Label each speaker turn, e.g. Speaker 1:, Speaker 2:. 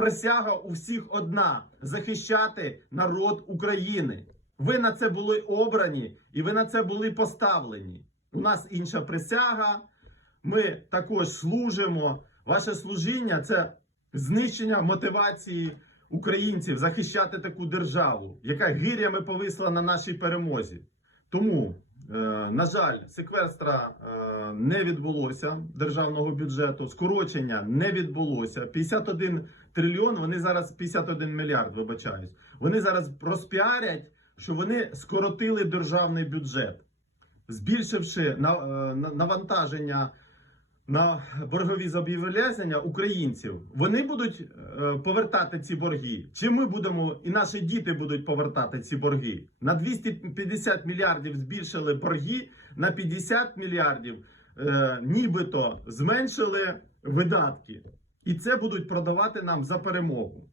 Speaker 1: присяга у всіх одна захищати народ України. Ви на це були обрані і ви на це були поставлені. У нас інша присяга. Ми також служимо. Ваше служіння це знищення мотивації українців захищати таку державу, яка гирями повисла на нашій перемозі. Тому, е, на жаль, секвестра е, не відбулося державного бюджету, скорочення не відбулося. 51 трильйон. Вони зараз 51 мільярд, вибачаюсь. Вони зараз розпіарять, що вони скоротили державний бюджет, збільшивши е, на- навантаження на боргові зобов'язання українців. Вони будуть е, повертати ці борги. Чи ми будемо і наші діти будуть повертати ці борги? На 250 мільярдів збільшили борги, на 50 мільярдів е, нібито зменшили видатки. І це будуть продавати нам за перемогу.